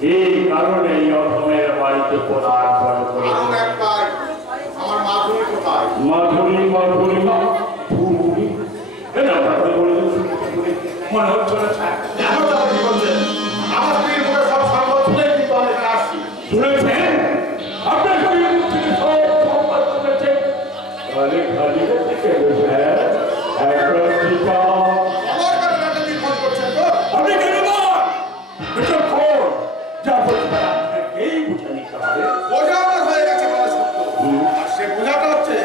এই কারণে অধমের বাড়িতে পদার্পণ করে। আমার মাধুরী কোথায়? মাধুরী মাধুরী মনে হচ্ছে আমার স্ত্রীর মুখে সব সংবাদ শুনে কিন্তু আমি এখানে আসছি। শুনেছেন? আপনার শরীরের মুখ থেকে সব সংবাদ শুনেছেন? তাহলে খালি থেকে আপনি কেন যা বলছেন আপনাকেই বুঝে নিতে হবে। বোঝা আমার হয়ে গেছে বলা সত্য, আর সে বোঝাটা হচ্ছে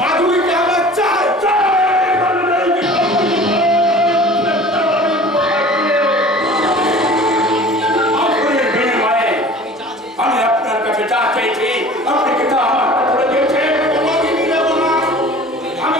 মাধুরীকে আমার চাই। আমি আপনার কাছে যা চাইছি আপনি কি তা আমার করে দিয়েছেন? আমি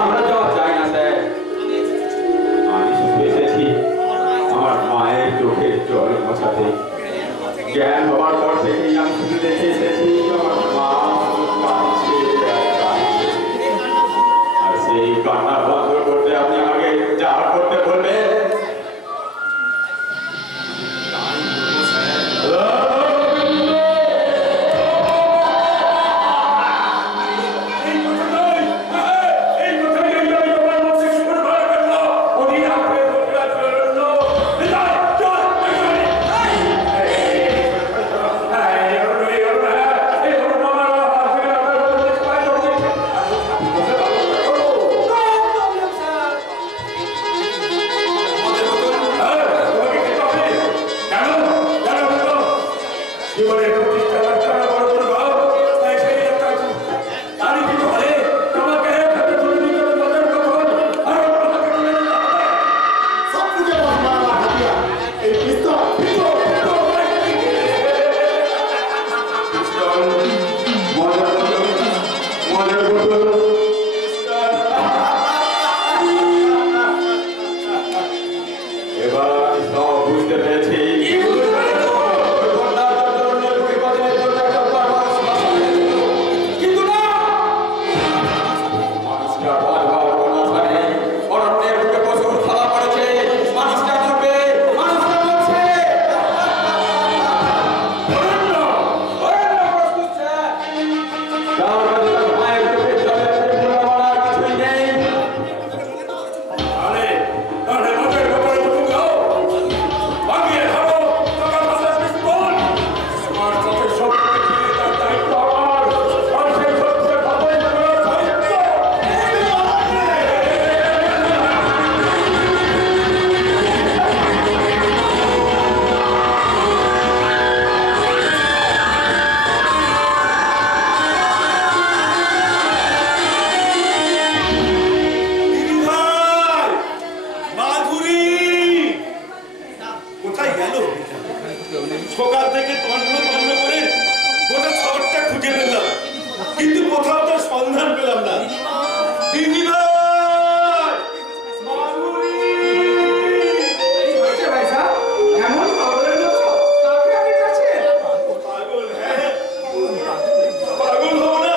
সামনে যাওয়া যায় না স্যার। আমি শুধু এসেছি আমার মায়ের চোখের জল মোছাতে। জ্ঞান হওয়ার পর থেকেই আমি শুধু দেখে এসেছি আমার মা কাঁদছে আর কাঁদছে। আর সেই কান্না বন্ধ করতে আপনি আমাকে যা করতে বলবেন। সকাল থেকে তন্ন তন্ন করে গোটা শহরটা খুঁজে পেলাম, কিন্তু কোথাও তো সন্ধান পেলাম না। দিদি ভাই, মাধুরী! ভাই সাহেব, এমন পাগলের মতো কাকে আপনি কাছেন? পাগল? হ্যাঁ, পাগল হব না?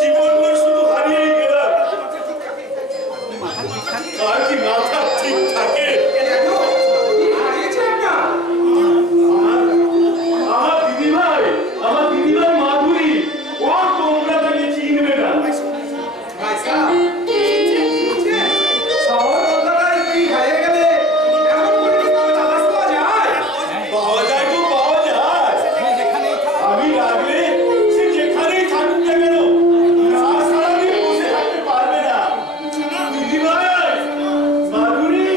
জীবনভর শুধু হারিয়েই গেলাম। আর কি মাথা ঠিক থাকে? আমার দিদিভাই মাধুরী, ও তোমরা তাকে চিনবে না। পাওয়া যায় তো পাওয়া যায়। আমি রাখলে সে যেখানেই থাকুক না কেন, সারাদিন বসে থাকতে পারবে না। দিদিভাই, মাধুরী,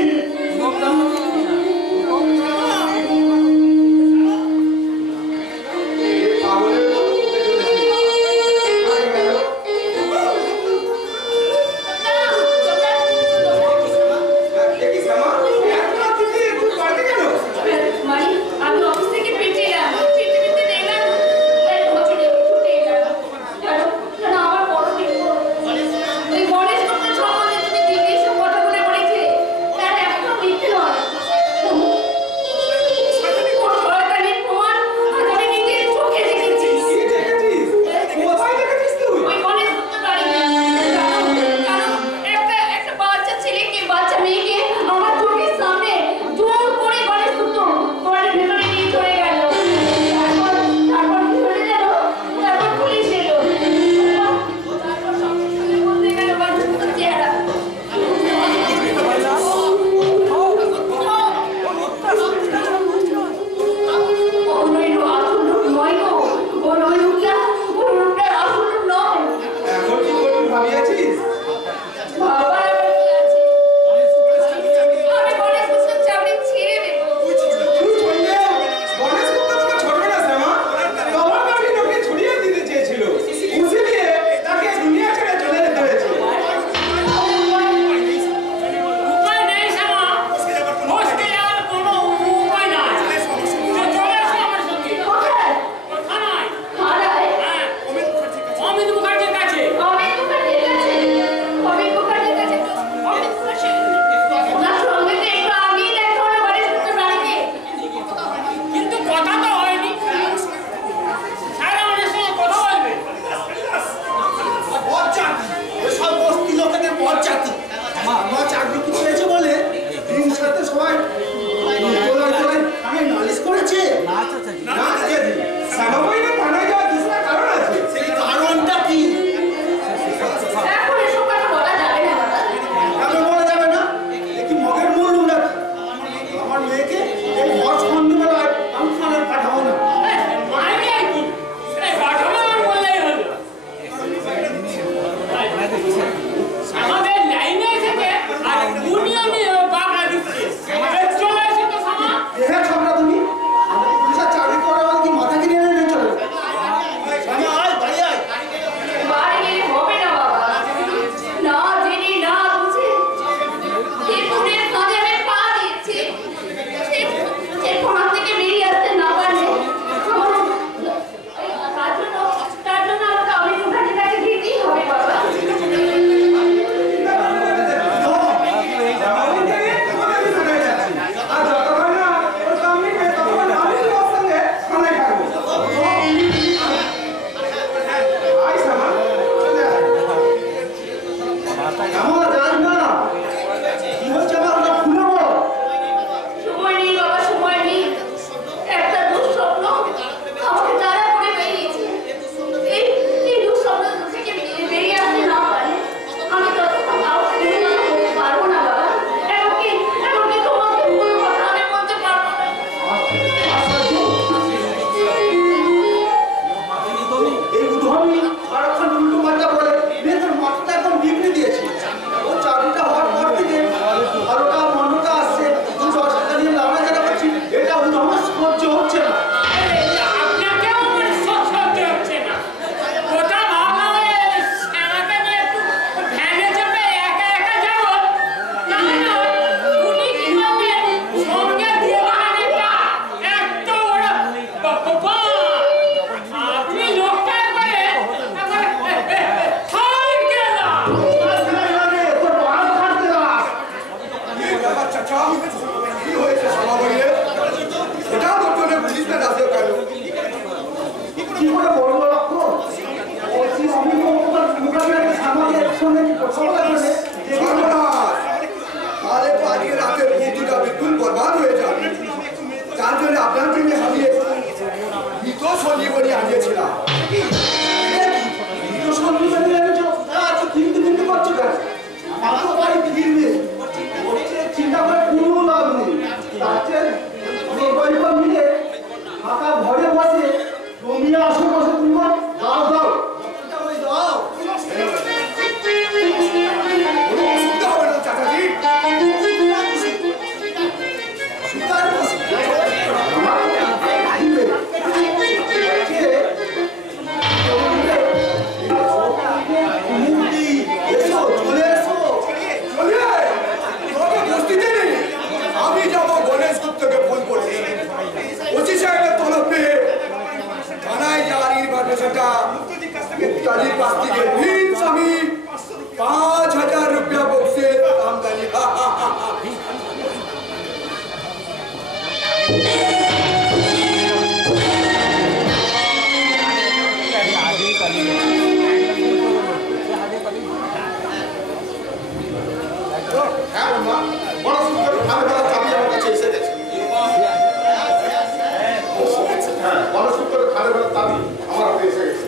হ্যাঁ মা, গণসূত্রের ভালো ভালো চাবি আমার কাছে এসে গেছে। হ্যাঁ, গণসূত্রের ভালো ভালো চাবি আমার হাতে এসে গেছে।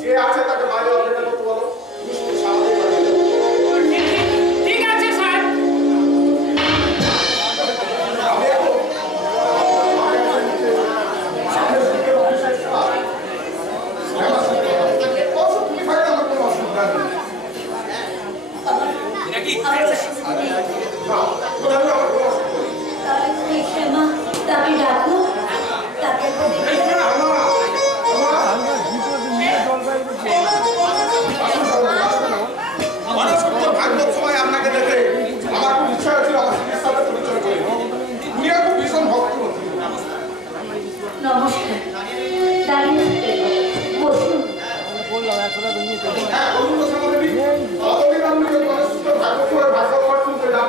যে আছে তাকে বাইরে অপেক্ষা করতে বলো, তুমি শুধু সামনে পাঠিয়ে দাও। আমি এখন সামনে থেকে অফিসে এসেছিলাম। অবশ্য তুমি থাকলে আমার কোনো অসুবিধা নেই। না, কোথাও আমার কোনো অসুবিধা নেই। গণসূত্র ভাগ্যের সময় আপনাকে দেখে আমার খুব ইচ্ছা হয়েছিল আমার স্ত্রীর সাথে পরিচয় করে নিই। উনিও খুব ভীষণ ভক্ত। নমস্কার, দাঁড়িয়ে বসুন। হ্যাঁ, বলুন তো শ্যামাদেবী, কতদিন আপনি ওই গণসূত্র ভাগ্য করে ভাগ্য শুনতে যান?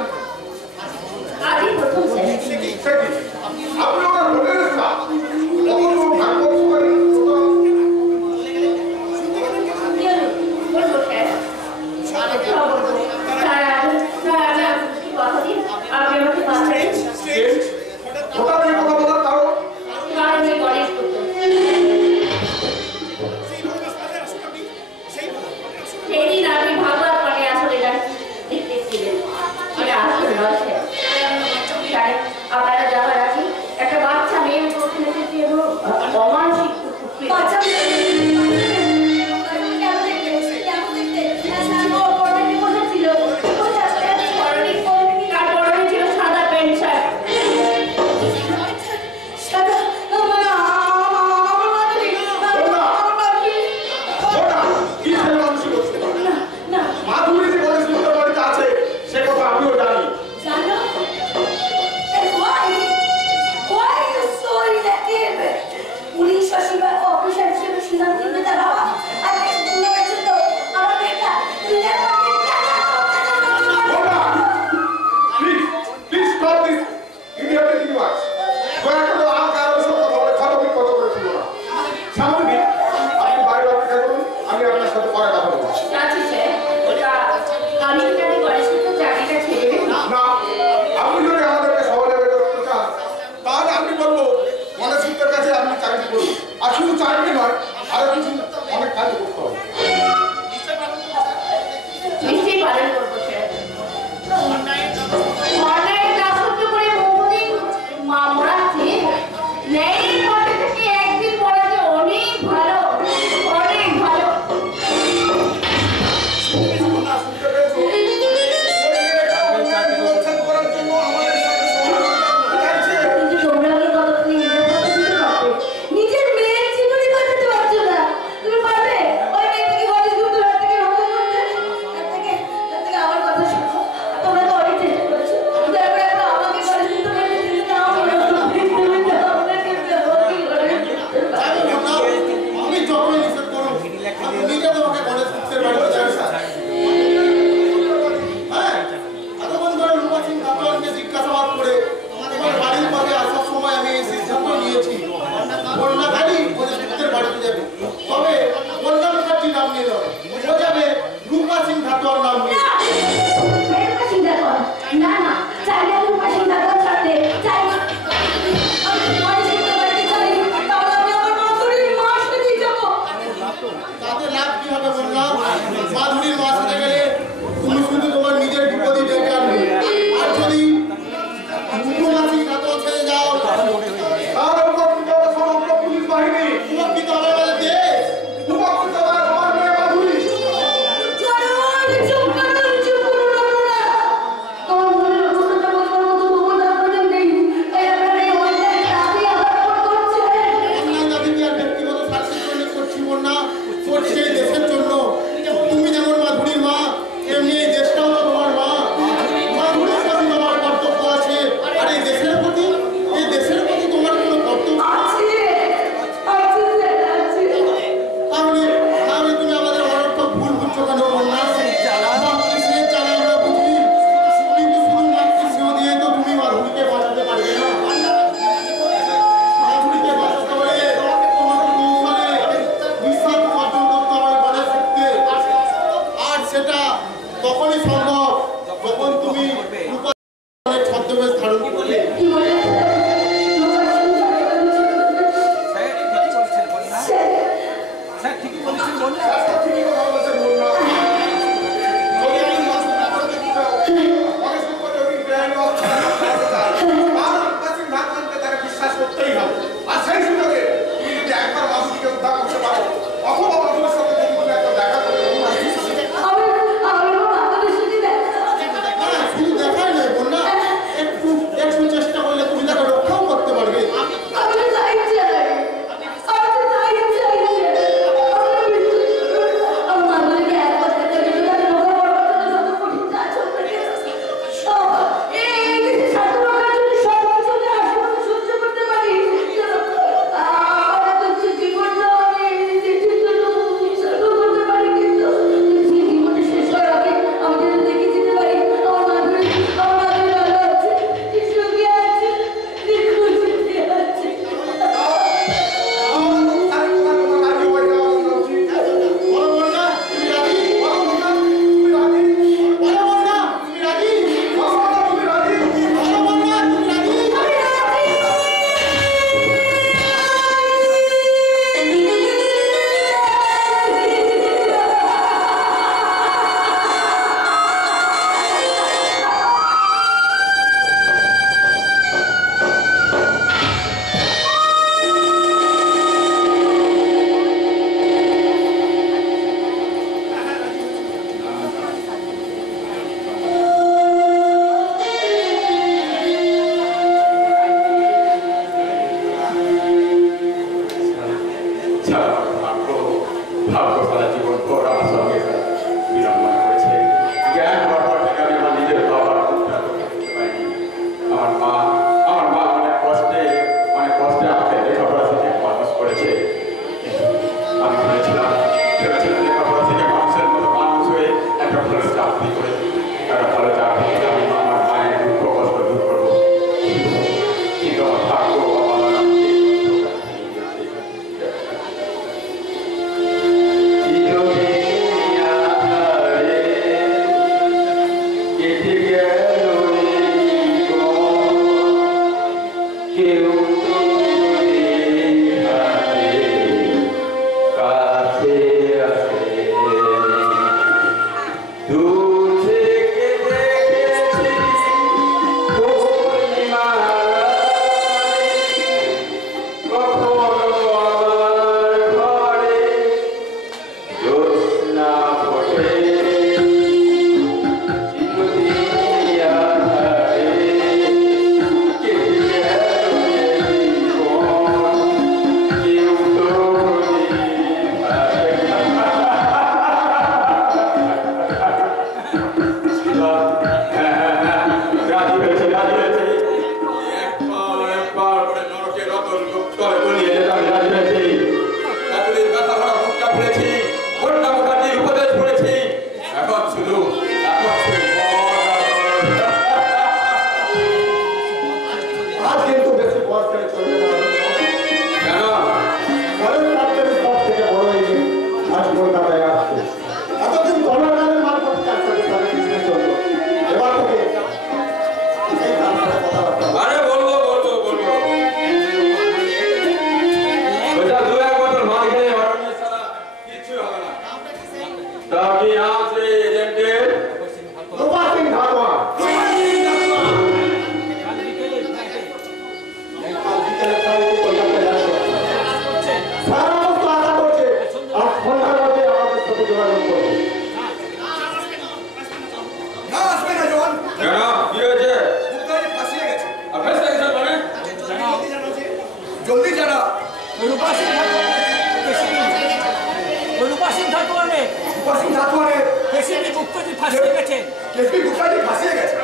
মুক্তাজি ফাঁসিয়ে গেছে। কেপি মুখার্জি ফাঁসিয়ে গেছে।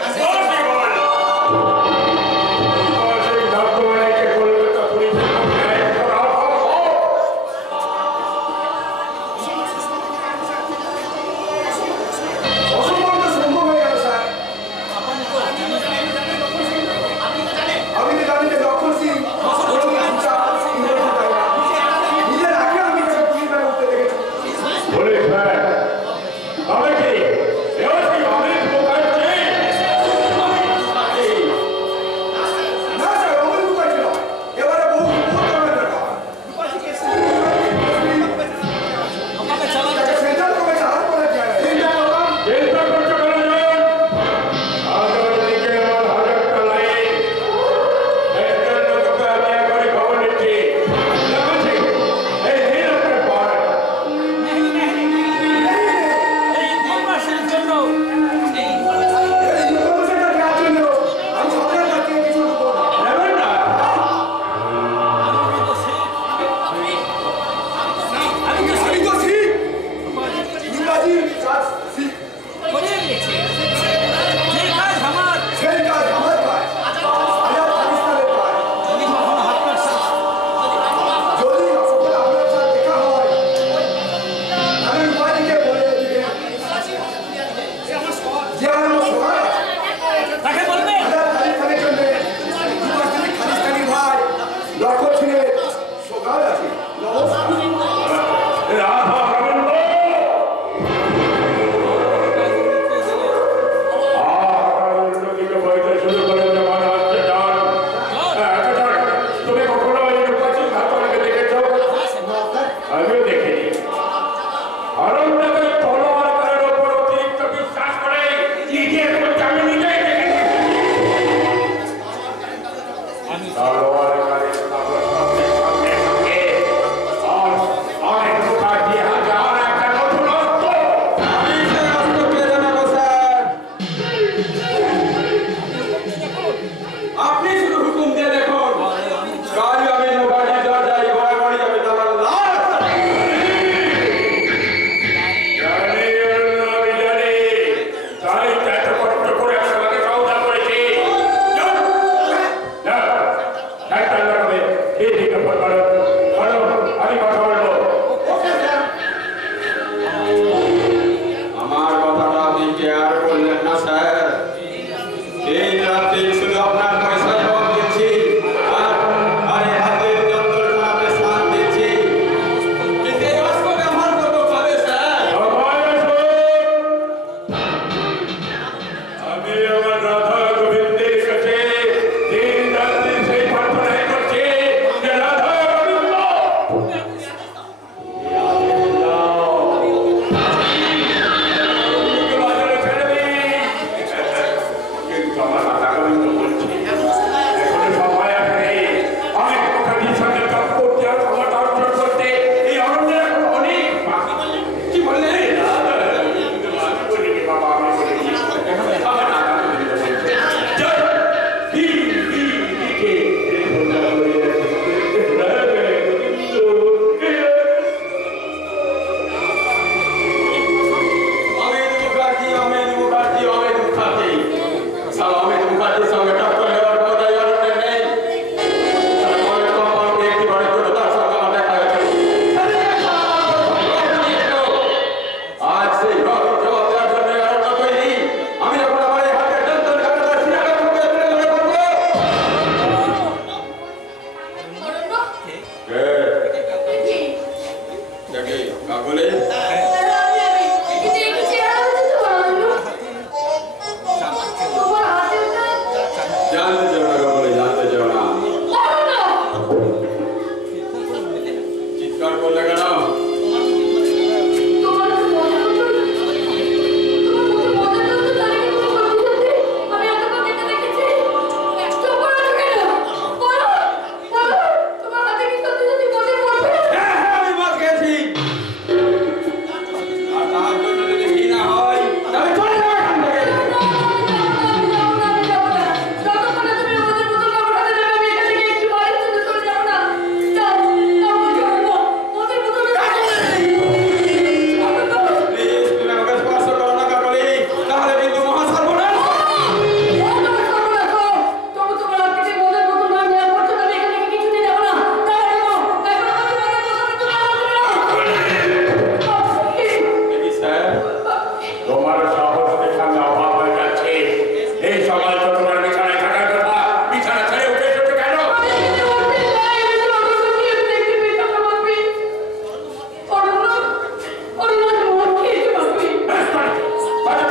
এই সকাল তো তোমার বিছানায় থাকার কথা, বিছানা ছেড়ে উঠে এসেছো কেন?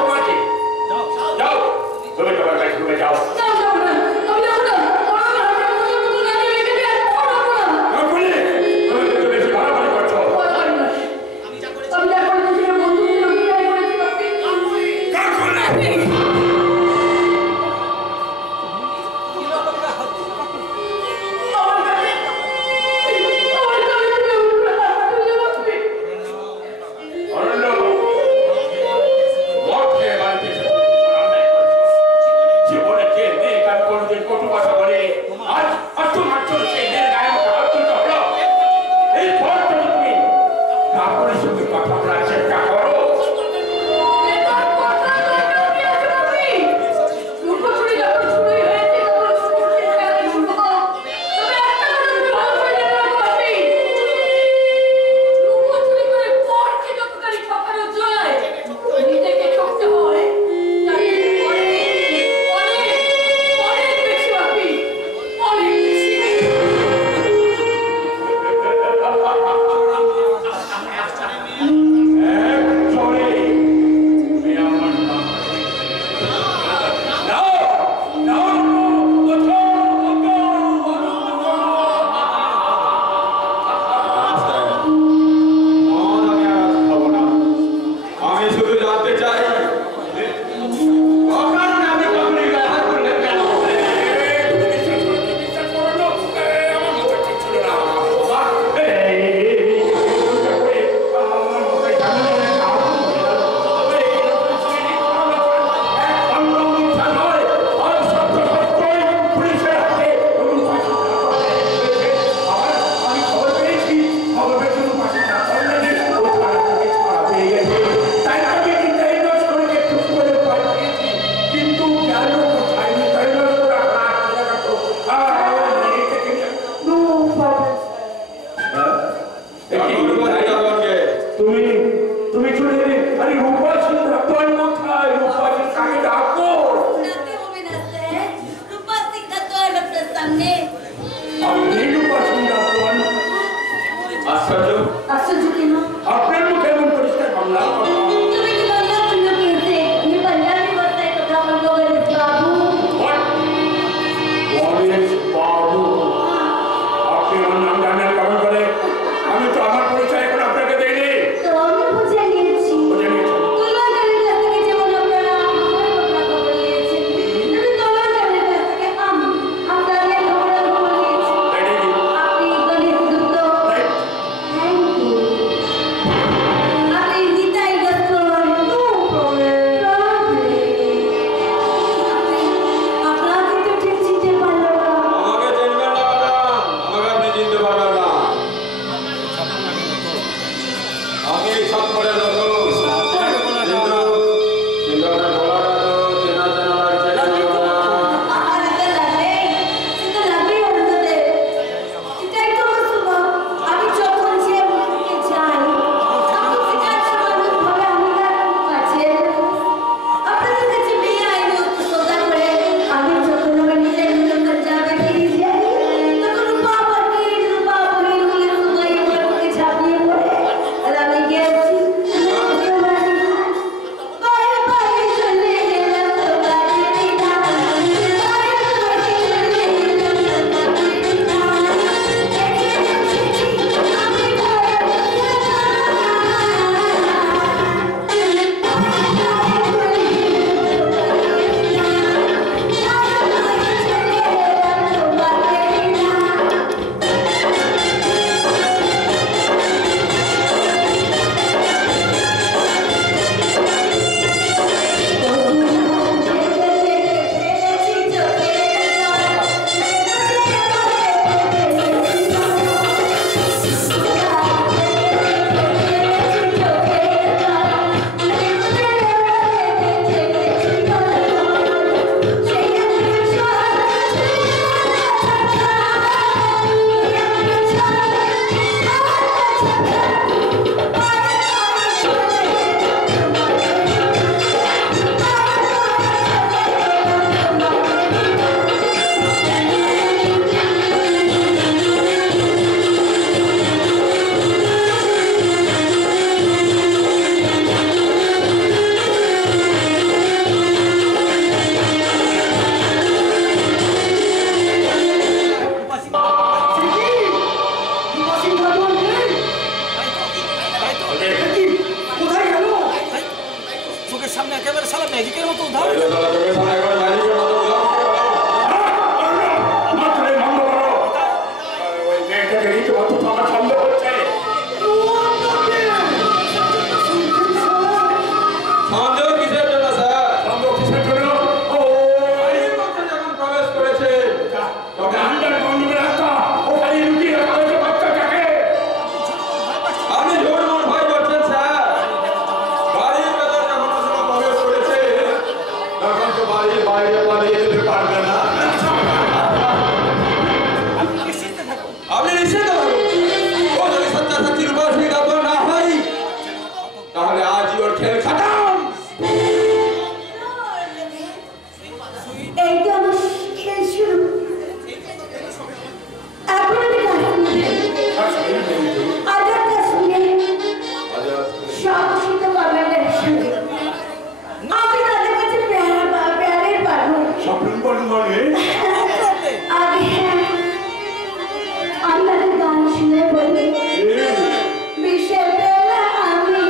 তোমার কি? যাও, তুমি তোমার বেডরুমে যাও। মটন বড় মানে আগে আপনাদের গান শুনে বলি বিশ্বের বেলা আমি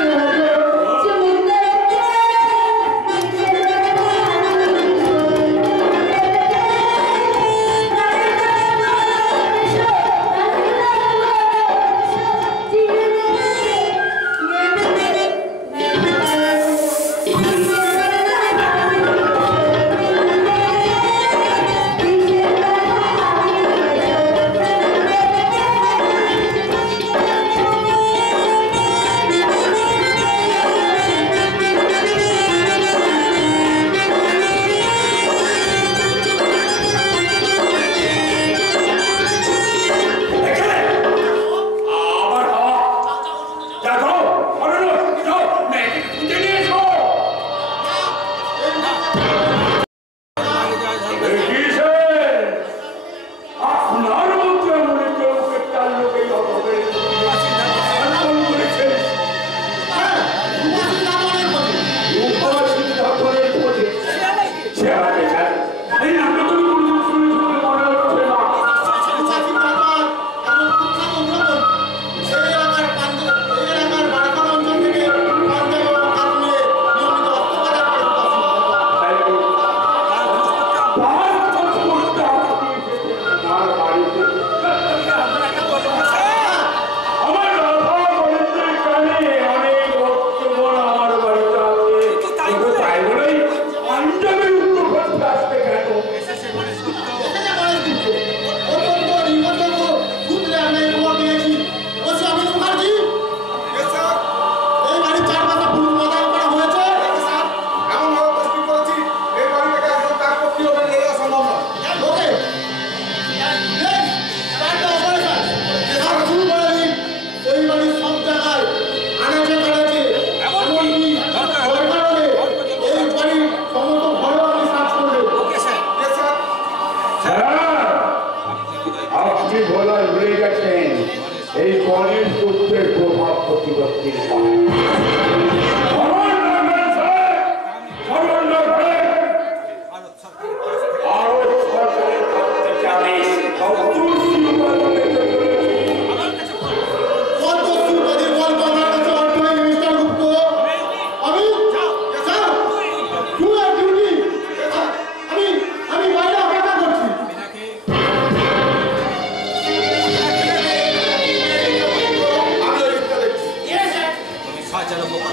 Jangan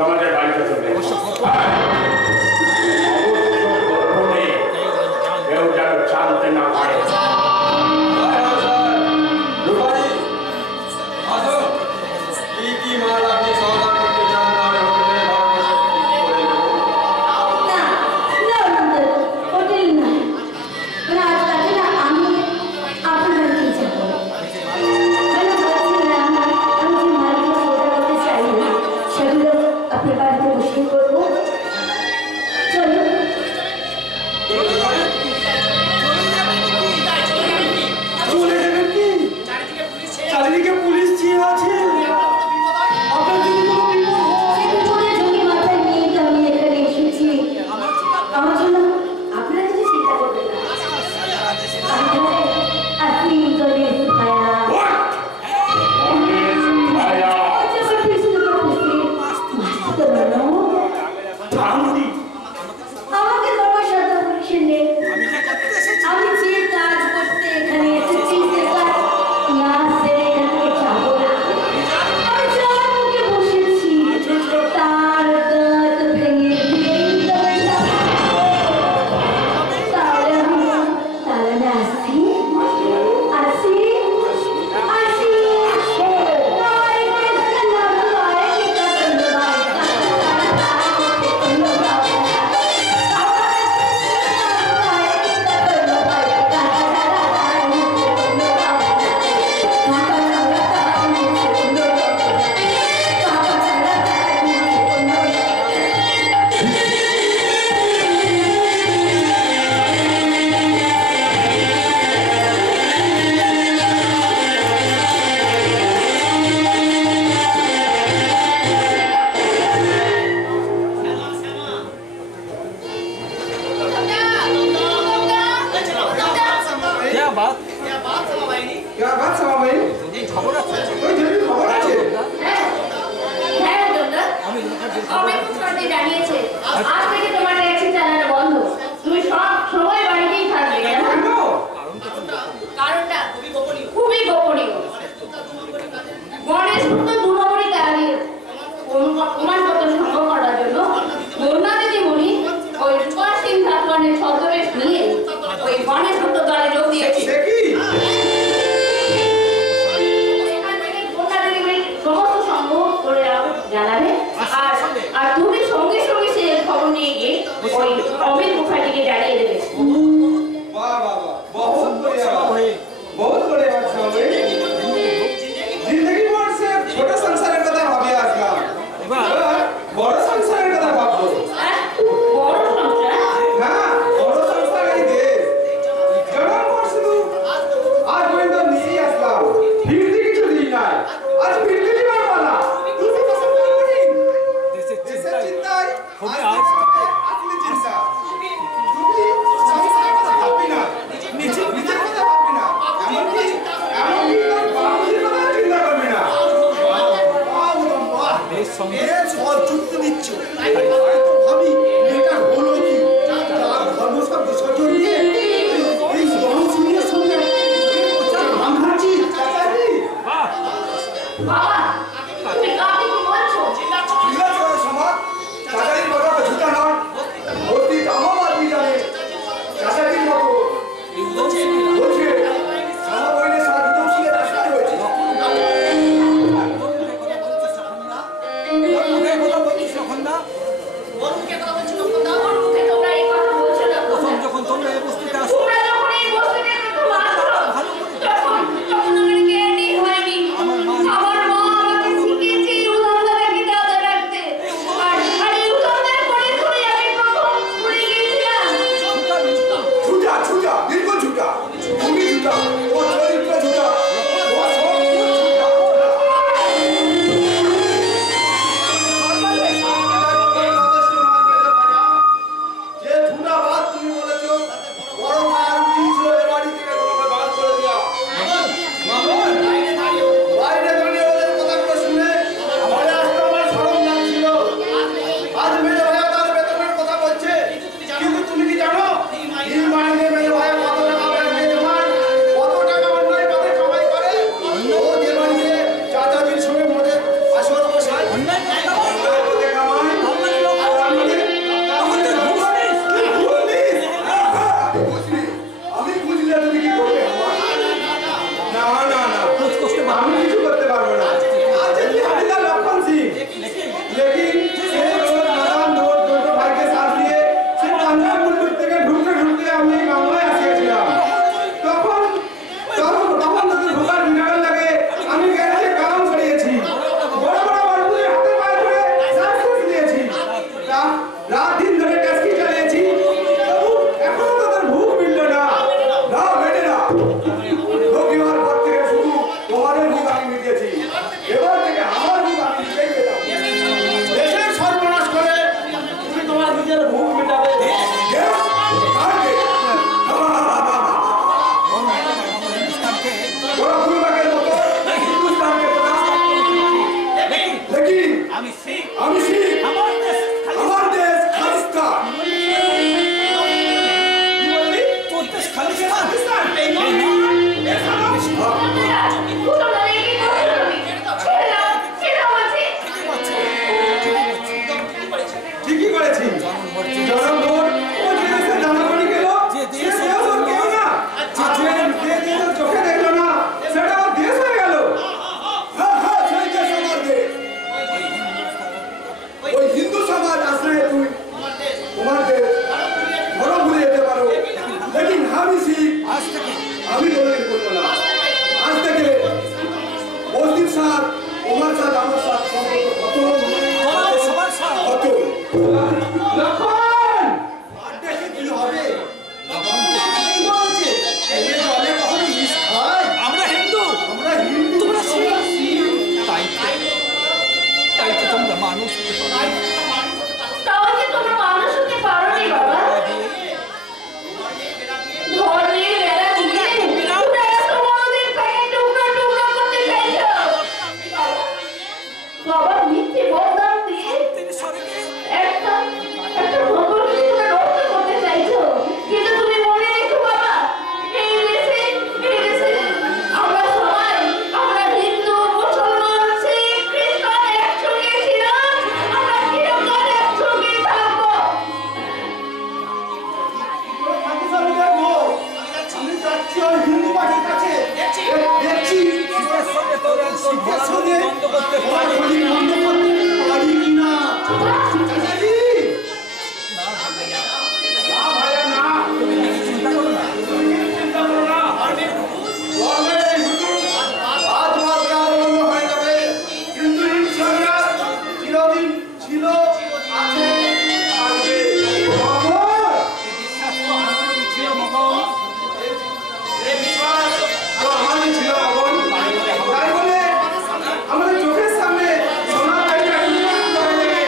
তোমাদের বাড়িতে চলে কেউ যেন জানতে না পারে। কি মাল আপনি সওদা করতে চান না হোটেলে না না নন্দন হোটেল না রাজকাটে না আমি আপনার বাড়িতে যাবো কেন বলছিলাম আমি যে মালকে সৌদা করতে চাই না সেগুলো আপনার বাড়িতে বসে করবো চলো চলে যাবেন কি চারিদিকে পুলিশ চেয়ে আছে আপনার যদি কোনো বিপদ হয় সেই বিপদের ঝুঁকি মাথায় নিয়ে তো আমি এখানে এসেছি আমার জন্য আপনারা কিছু চিন্তা করবেন না আমি আপনি গণেশ ভায়া আমাকে তোমার সাথে পরিচয় নেই আমি যে কাজ করতে এখানে এসেছি সে কাজ না সেরে এখান থেকে যাবো না আমি যার মুখে বসেছি তার দাঁত ভেঙে দিয়েই তবে যাবো। তাহলে আমি আসি আসি আসি নয় কৃষ্ণ নয় কৃষ্ণ क्या बात समा भाई खबर আছে ওই জরুরি খবর আছে হ্যাঁ দাদা অপেক্ষা করতে দাঁড়িয়েছে আজ থেকে তোমার ট্যাক্সি চালানো বন্ধ তুমি সব সময় বাড়িতেই থাকবে কেন কারণটা খুবই গোপনীয় গণেশ ভক্ত দু নম্বরই তারিখ প্রমাণপত্র সংগ্রহ করার জন্য বন্যা দিদিমণি ওই রূপার সিং ঠাকুরানের ছদ্মবেশ নিয়ে ওই গণেশ ভক্ত দলে যোগ দিয়েছে সে কি এখান থেকে বন্যা দিদিমণির সমস্ত সংগ্রহ করে জানাবে আর তুমি সঙ্গে সঙ্গে সে খবর নিয়ে গিয়ে রোগী হওয়ার পর থেকে শুধু তোমাদের ভোগ আমি মিটিয়েছি, এবার থেকে আমার ভোগ আমি নিজেই মেটাবো। দেশের সর্বনাশ করে তুমি তোমার নিজের ভোগ মেটাবে? ওরা গুরুবাকের মতো হিন্দুস্তানকে আমি শিখ, আমার দেশ খালিস্তান। তোর দেশ খালিস্তান। ঠিকই করেছি। জনগণ ও যে দেশে জনগণই গেল, সে দেশ ওর কেউ না। যে দেশ ওর চোখে দেখলো না, সেটা ওর দেশ হয়ে গেল। হ্যাঁ হ্যাঁ, সেই দেশ আমার দেশ। ওই হিন্দু সমাজ আশ্রয়ে তুই তোমার দেশ ধর্ম ভুলে যেতে পারো, লেকিন আমি শিখ, আজ থেকে আমি কোনোদিন করবো না। আজ থেকে মসজিদ সাথ তোমার সাথে আমার সাথে সম্পর্ক কত তোমার সবার সাথে কত লক্ষণ দেখে কি হবে? কি বলছে? এই দলে কখনো মিস হয়? আমরা হিন্দু, আমরা হিন্দু, তোমরা শিখ। তাই তাই তো তোমরা মানুষ হতে পারো। তাহলে তোমরা মানুষ হতে পারোনি বাবা। ধর্মের বেড়া দিয়ে তোমরা এত বড়দের পেটে টুকরো টুকরো করতে চাইছো। বাবা মিথ্যে বদনাম দিয়ে তিনি স্বর্গে একটা ভগবানকে তোমরা নষ্ট করতে চাইছো। কিন্তু তুমি মনে রেখো বাবা, এই দেশে আমরা সবাই, আমরা হিন্দু, মুসলমান, শিখ, খ্রিস্টান একসঙ্গে ছিলাম, আমরা চিরকাল একসঙ্গে থাকবো। আমি দেখবো, আমি যাচ্ছি ওই হিন্দু পার্টির কাছে, দেখছি শিখের সঙ্গে তোর একদম শিখের সঙ্গে বন্ধ করতে পারি। বন্ধ করতে পারি কিনা। চাচাজি, না ভাইয়া না, চিন্তা করো না। চিন্তা করো না। ধর্মের এই হুজুর আজ বাদ কাল অন্য হয়ে যাবে, কিন্তু ইনশাআল্লাহ চিরদিন ছিল, আছে, থাকবে। বাবা! এই বিশ্বাস তো আমারও ছিল মগন। এই বিশ্বাস তো আমারই ছিল বাবন। তাই বলে আমাদের চোখের সামনে সোনা বাইটা উন্নয়ন করে দেবে,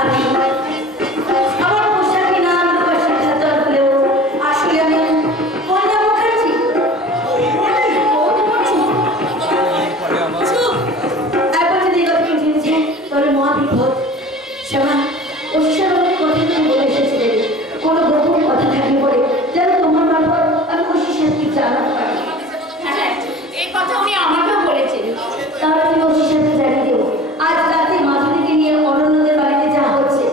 আমি আমার পোশাকে নাম বা শিক্ষাতর হলেও আসলে আমি কন্যা মুখার্জি। একবার যদি এই কথা জেনেছে তাহলে মহাবিপদ। শ্যামা অশিক্ষার মধ্যে কথা তুমি বলে এসেছিলে কোনো গোপন কথা থাকলে বলে যেন তোমার মারফত আমি অশিক্ষার কি জানাতে পারি। এই কথা উনি আমাকেও বলেছেন। তাহলে তুমি অশিক্ষাকে জানিয়ে দেবো আজ রাতে মাধুরীকে নিয়ে অরণ্যদের বাড়িতে যা হচ্ছে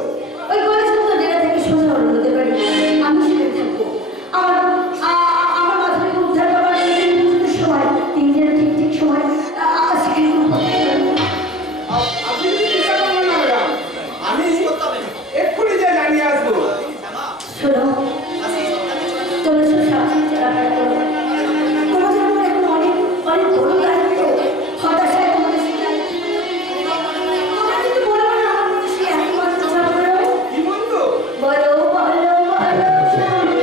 ওই কলেজমুক্ত জেলা থেকে সোজা অরণ্যদের বাড়ি আমি সেখানে থাকবো। আমার মাধুরীকে উদ্ধার করার সময় তিনি যেন ঠিক সময় সেখানে আপনি চিন্তা করবেন না ম্যাডাম, আমি এক্ষুনি যে জানিয়ে আসবো। শোনো তোমরা সব সাবধানে চলাফেরা করো। তোমাদের উপর এখন অনেক বড় দায়িত্ব। হতাশায় তোমাদের শিকার। তোমরা কিন্তু বলো না আমার মধ্যে সেই একমাত্র চলাফেরা। কি বলতো? বলো বলো বলো স্বামী।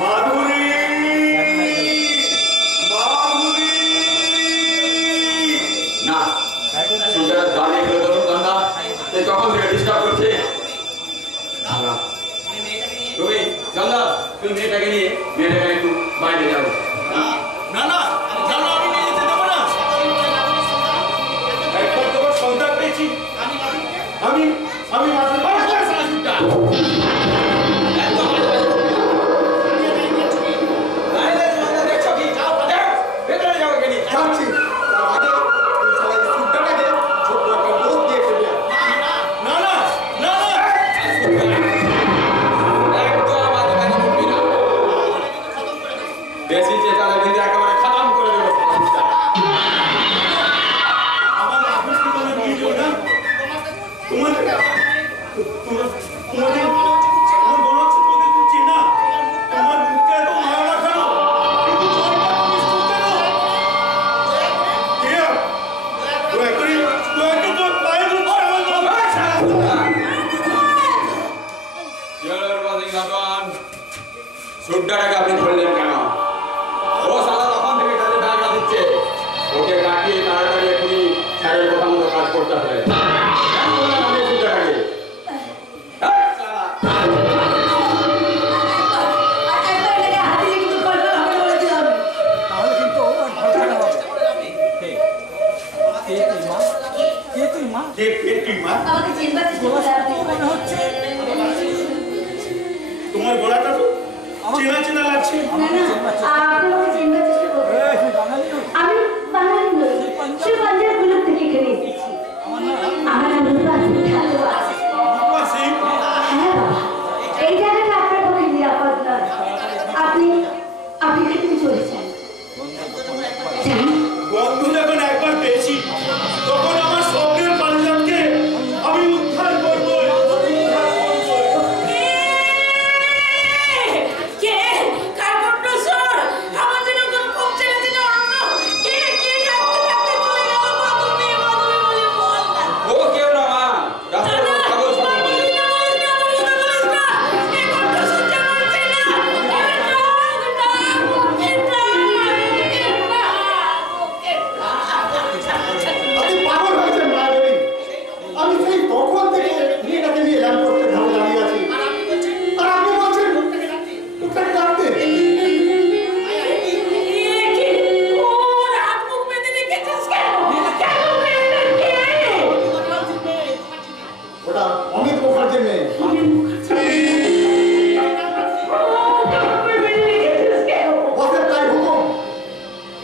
মাধুরী, মাধুরী। না সুন্দর দাঁড়িয়ে গেল তরুণ কান্না সে তখন থেকে ডিস্টার্ব করছে। তুমি চন্দা তুমি মেয়েটাকে নিয়ে একটু বাইরে যাও। না না না না, আমি নিয়ে যেতে দেবো না। একবার তোমার সন্ধান পেয়েছি। আমি মাধুরী যাচ্ছি। তার আগে তুই সবাই সুটটাকে ছোট্ট একটা ডোজ দিয়ে ফেলে আয়। না না না না। বেশি চেষ্টা কিন্তু একেবারে খতম করে দেবো। আমার অফিসকে তোমরা নিয়ে যাও না। তোমাদের আমার মনে হচ্ছে তোমাদের খুব চেনা। তোমার মুখে এত মায়া মাখানো, কিন্তু চোখটা নিষ্ঠুর কেন? কে? দয়া করে তোর পায়ে ধরছি আমার সুটটাকে আপনি ধরলেন কেন? ও সালা তখন থেকে তাদের ডাকা দিচ্ছে। ওকে ডাকিয়ে তাড়াতাড়ি এখনই স্যারের কথা মতো কাজ করতে হবে। কেন বললেন আপনি সুটটাকে? একবার এটাকে হাতে নিয়ে কিন্তু করবে হবে বলে দিলাম। তাহলে কিন্তু আর ভালো থাকা হবে। কে তুই মা? কে তুই মা? কে তুই মা? আমাকে চিনবার চেষ্টা করে আপনি। মনে হচ্ছে তোমার গলাটা তো চেনা চেনা লাগছে। না না আপনি আমাকে চিনবার চেষ্টা করবেন। তুই বাঙালি নই? আমি বাঙালি নই, সে পাঞ্জাবগুলোর থেকে এখানে এসেছি। আমার নাম রূপা ঠাকুর। রূপা সিং? হ্যাঁ বাবা, এই জায়গাটা আপনার পক্ষে নিরাপদ নয়। আপনি এখান থেকে চলে যান। যান। গন্ধ যখন একবার পেয়েছি তখন আমার স্বপ্নের পাঞ্জাবকে আমি উদ্ধার করবো। কে কার কণ্ঠস্বর আমার যেন কোন কম ছেড়ে দিল অন্য কে কে ডাকতে ডাকতে চলে গেল মাধুরী মাধুরী বলে বল না। ও কেউ না মা, রাস্তার উপর কাগজ পড়ে। আপনি পাগল হয়েছেন মায়াদেবী। আমি সেই তখন থেকে মেয়েটাকে নিয়ে ল্যাম্প পোস্টের ধারে দাঁড়িয়ে আছি। আর আপনি বলছেন মুখটাকে ডাকতে। ওটা অমিত মুখার্জির মেয়ে। বসের তাই হুকুম।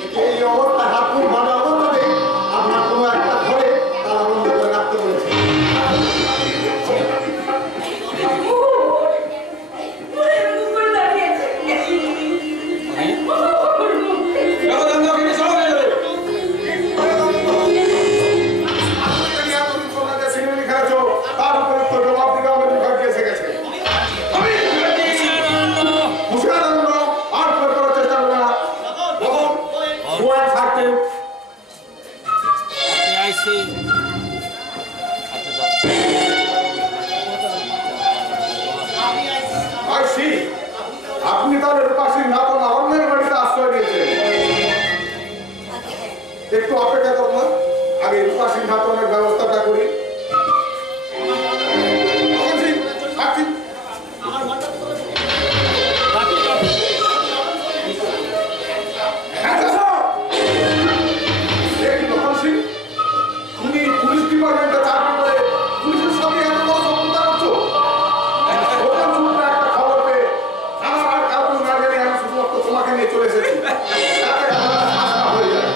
একে এই অবস্থায় হাত মুখ বাঁধা অবস্থাতে আপনার কোনো একটা ঘরে তারা বন্ধ করে রাখতে বলেছে। পাইছি আপনি তাহলে রূপাসীর নাতন অন্যের বাড়িতে আশ্রয় নিয়েছেন। একটু অপেক্ষা করুন, আগে রূপাসীর নাতনের ব্যবস্থাটা করি। পুলিশ ডিপার্টমেন্টে চাকরি করে পুলিশের সাথে এত বড় শত্রুতা করছো? ওখান শুনতে একটা খবর পেয়ে আমার আর কাউকে না জানি আমি শুধুমাত্র তোমাকে নিয়ে চলে এসেছি, তাতে আমার আশা হয়ে যায়।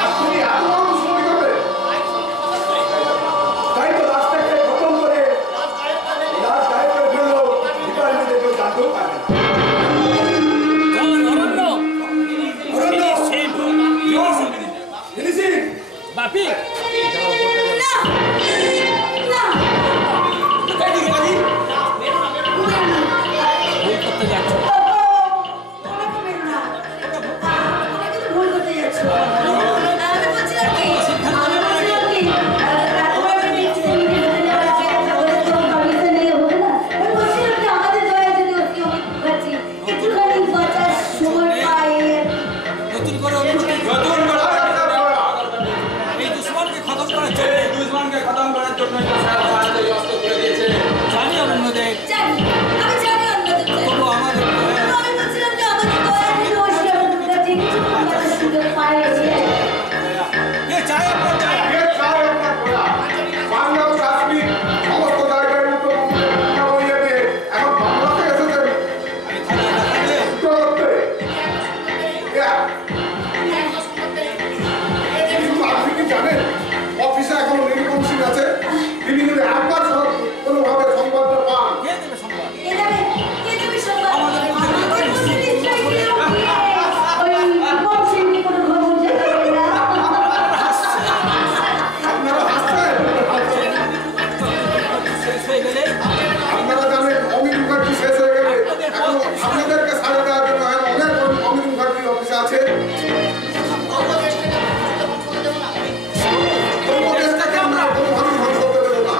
আর তুমি এত বড় দুশ্মনী করবে? তাই তো রাস্তাকে খতম করে লাশ গায়েব করে ফেললো, ডিপার্টমেন্টে কেউ জানতেও পারে না। বাপি না না ভুল করতে যাচ্ছ। ভুল করতে যাচ্ছ। আমি বলছিলাম কি আমাদের দয়া যদি একটুখানি বাঁচার সময় পাই। নতুন করে এই দুশ্মনকে খতম করার জন্য জানি অরণ্যদেব, জানি, আমি জানি অন্যদের তবু আমাদের আমি বলছিলাম যে আমাদের দয়া যদি ওই শিলাবন্ধুরা যে কিছু বাঁচার সুযোগ পায়। কে চায় আপনার চায়? বাংলা ও কাশ্মীর সমস্ত জায়গায় উত্তরবঙ্গে বইয়ে দিয়ে এখন বাংলাতে এসেছেন করতে। কিন্তু আপনি কি জানেন অফিসে এখনো নিরীক্ষণ আছে? তিনি যদি একবার কোনোভাবে সংবাদটা পান, কে দেবে সংবাদ? কে দেবে সংবাদ? আমাদের মধ্যে নিশ্চয়ই কেউ ওই বংশের কোনো খবর জানে না। আপনারা হাসছেন। শেষ হয়ে গেলে আপনারা জানেন অমিত মুখার্জি শেষ হয়ে গেলে এখন আপনাদেরকে সাড়ে দেওয়ার জন্য অনেক অমিত মুখার্জির অফিসে আছে। উপদেশটাকে আমরা কোনোভাবেই ধ্বংস করতে দেবো না।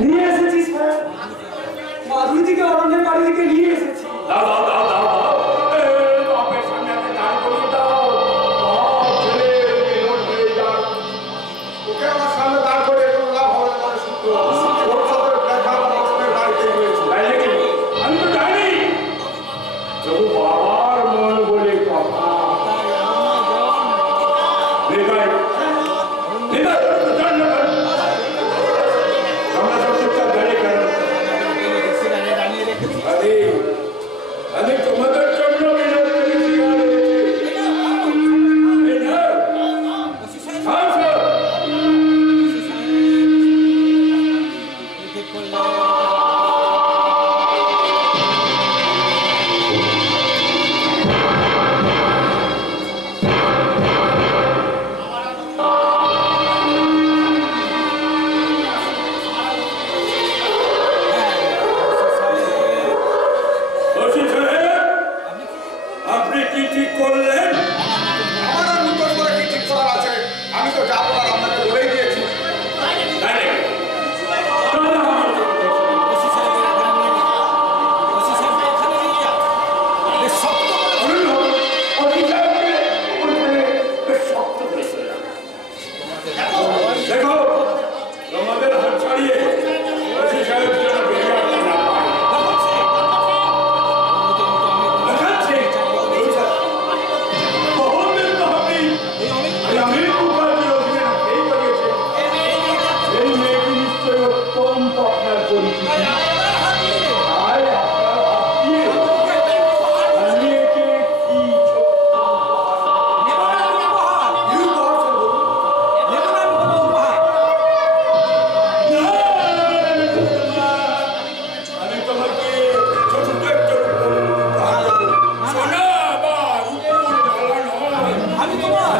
নিয়ে এসেছি স্যার, মাধুরীদিকে অরণ্যের বাড়ি থেকে নিয়ে এসেছি। দাও দাও দাও দাও দাও বাপের সামনে একটা দাঁড় করিয়ে দাও। ছেলে বিনোদ হয়ে যাক। ওকে আমার সামনে দাঁড় করে কোনো লাভ হবে না মানে সূত্র। ওর সাথে দেখা অরণ্যের বাড়িতে হয়েছে। তাই নাকি? আমি তো জানি তবু বাবার মন বলে কথা। নিতাই নিতাই জান না কেন? আমরা সব চুপচাপ দাঁড়িয়ে কেন? আমি তোমাদের জন্য বিনোদ থেকে শিকার হয়েছি। এই নাও। আসো। বসি সাহেব, আপনি কি ঠিক করলেন? আমার আর নতুন করে কি ঠিক করার আছে? আমি তো যা বলার আপনাকে বলেই দিয়েছি। তাই নাকি? তাহলে আমার বলুন, অতি সাহেবকে ওইখানে বেশ শক্ত করে চলে যাবে। দেখো, তোমাদের হাত ছাড়িয়ে অতি সাহেব যেন বেরিয়ে আসতে না পারে। দেখাচ্ছি। বহুত দিন তো হবেই। এই আমির মুখার্জির অধীনে নাকি করিয়েছে। এই মেয়েটি নিশ্চয়ই অত্যন্ত আপনার পরিচিত। তাই আপনার হাত দিয়ে আমি একে কি ছোট্ট আমি তোমাকে ছোট্ট একটা উপহার দেব। সোনা বা রূপোর মালা নয়। আমি তোমার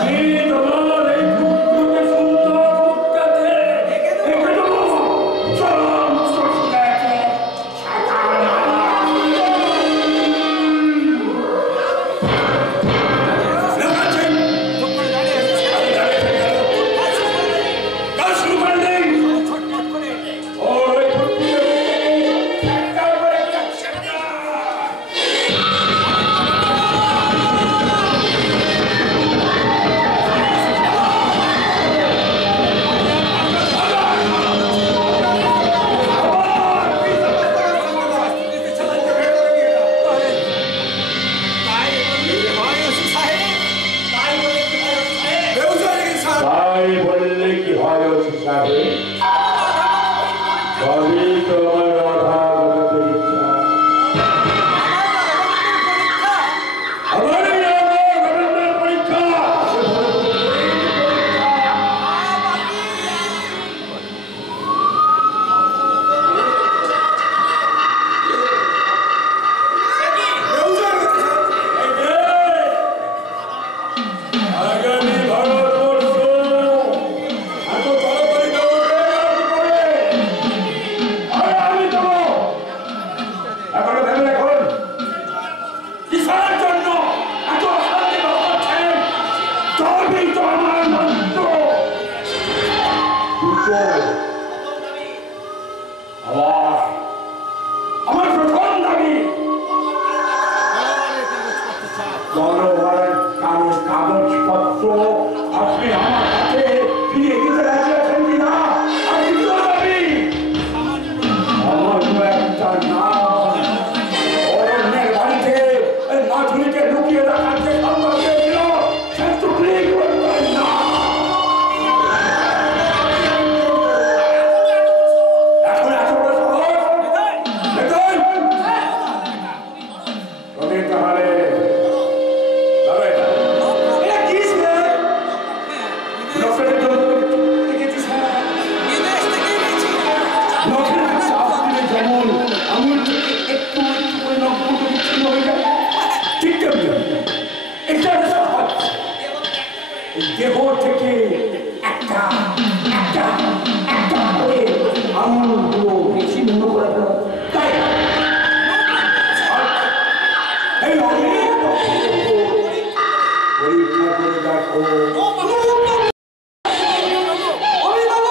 এই টুকটুকে সুন্দর মুখটাতে এঁকে দেবো চরম ছোট্ট একটা সাদার মালা। দেখাচ্ছি। আমি দাঁড়িয়ে থেকে গেল। কাজ শুরু করে দিন। ওর ওই টুকটুকে একটার পর একটা ছেঁকা। তাই বললে কি হয় ওসি সাহেব? সবই তোমার রাধাগত ইচ্ছা। আমারই রাধাগতের পরীক্ষা। এই যে, আগামী ভারতবর্ষ এত তাড়াতাড়ি দেবো কি করে? আরে আমি দেবো। এখনো ভেবে দেখুন, কিসের জন্য এত অশান্তি করছেন? সবই তো আমার মন্ত্র। দুটো আমার প্রথম দাবি জনগণের কাগজপত্র আপনি আমার কাছে ফিরিয়ে দিতে রাজি আছেন কিনা? আর দ্বিতীয় দাবি, সামান্য একটা নাম অরণ্যের বাড়িতে মাধুরীকে লুকিয়ে রাখার যে সংবাদ দিয়েছিল সে চুক্তি করবেন না। এখন এত বড় সাহস? দেখুন, তুমি তাহলে যাবে না। এটা কি স্যার? ডক্টরের জন্য দেখেছি স্যার। নখের চাপ দিলে যেমন আঙুল থেকে একটু একটু করে নখগুলো বিচ্ছিন্ন হয়ে যায়, ঠিক তেমনি এটা সহজ। এই দেহ থেকে একটা একটা একটা করে আঙুলগুলো বিচ্ছিন্ন করে দেওয়া। তাই এই অনেক পরীক্ষা করে দেখো। অমিতাভ!